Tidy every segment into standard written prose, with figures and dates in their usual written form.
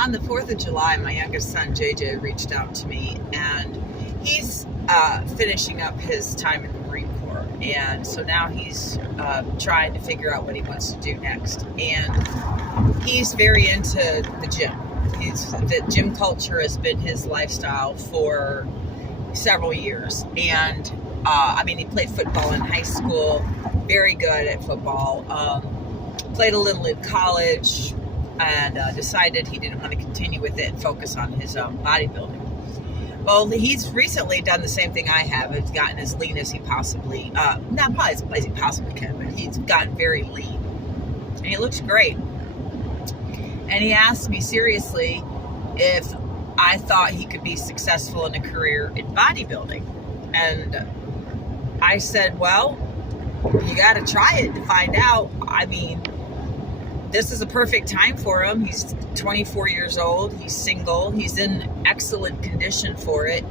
on the 4th of July, my youngest son, JJ, reached out to me, and he's finishing up his time in the Marine Corps. And so now he's trying to figure out what he wants to do next. And he's very into the gym. The gym culture has been his lifestyle for several years. And he played football in high school, very good at football. Played a little in college, and decided he didn't want to continue with it and focus on his bodybuilding. Well, he's recently done the same thing I have. He's gotten as lean as he possibly, not probably as he possibly can, but he's gotten very lean. And he looks great. And he asked me seriously if I thought he could be successful in a career in bodybuilding. And I said, well, you got to try it to find out. I mean, this is a perfect time for him. He's 24 years old. He's single. He's in excellent condition for it.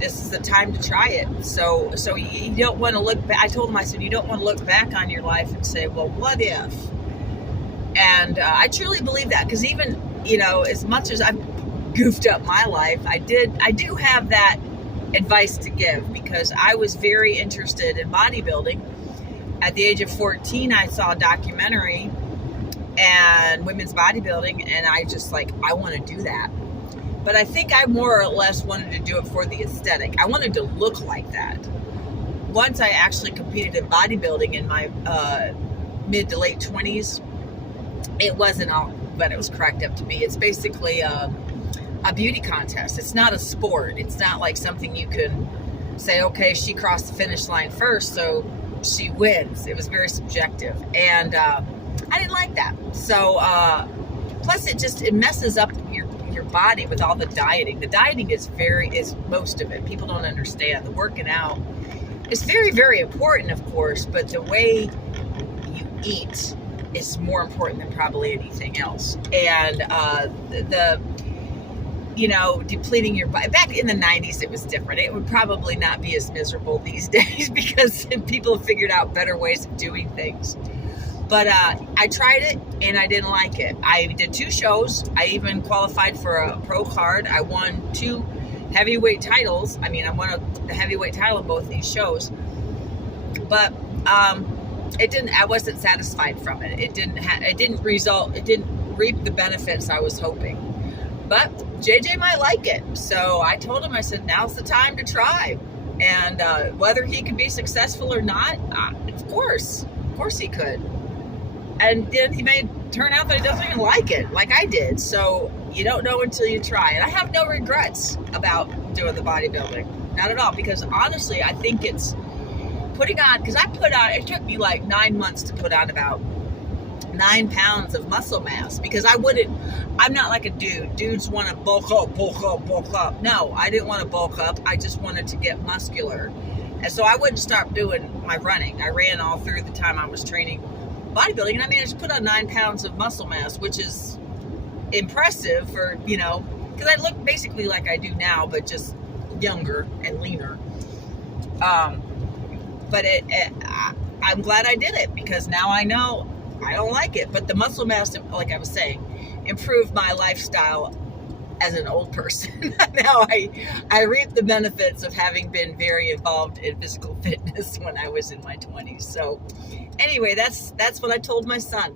This is the time to try it. So you don't want to look back. I told him, I said, you don't want to look back on your life and say, well, what if? And I truly believe that, because even, as much as I've goofed up my life, I do have that advice to give, because I was very interested in bodybuilding. At the age of 14, I saw a documentary and women's bodybuilding, and I want to do that. But I think I more or less wanted to do it for the aesthetic. I wanted to look like that. Once I actually competed in bodybuilding in my mid to late 20s, it wasn't all that it was cracked up to be. It's basically a beauty contest. It's not a sport. It's not like something you can say, okay, she crossed the finish line first, so she wins. It was very subjective, and I didn't like that. So plus it messes up your body with all the dieting. The dieting is most of it. People don't understand. The working out is very, very important, of course, but the way you eat is more important than probably anything else. And depleting your body. Back in the 90s, it was different. It would probably not be as miserable these days, because people have figured out better ways of doing things. But I tried it, and I didn't like it. I did 2 shows. I even qualified for a pro card. I won 2 heavyweight titles. I won the heavyweight title in both of these shows. But I wasn't satisfied from it. It didn't reap the benefits I was hoping. But JJ might like it. So I told him, I said, now's the time to try. And whether he could be successful or not, of course he could. And then he may turn out that he doesn't even like it, like I did. So you don't know until you try. And I have no regrets about doing the bodybuilding. Not at all. Because honestly, I think it's putting on, because it took me like 9 months to put on about 9 pounds of muscle mass, because I'm not like a dude. Dudes want to bulk up. No, I didn't want to bulk up. I just wanted to get muscular. And so I wouldn't stop doing my running. I ran all through the time I was training bodybuilding. And I just put on 9 pounds of muscle mass, which is impressive for, because I look basically like I do now, but just younger and leaner. But I'm glad I did it, because now I know I don't like it. But the muscle mass, like I was saying, improved my lifestyle as an old person. Now I reap the benefits of having been very involved in physical fitness when I was in my 20s. So anyway, that's what I told my son.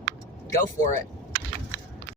Go for it.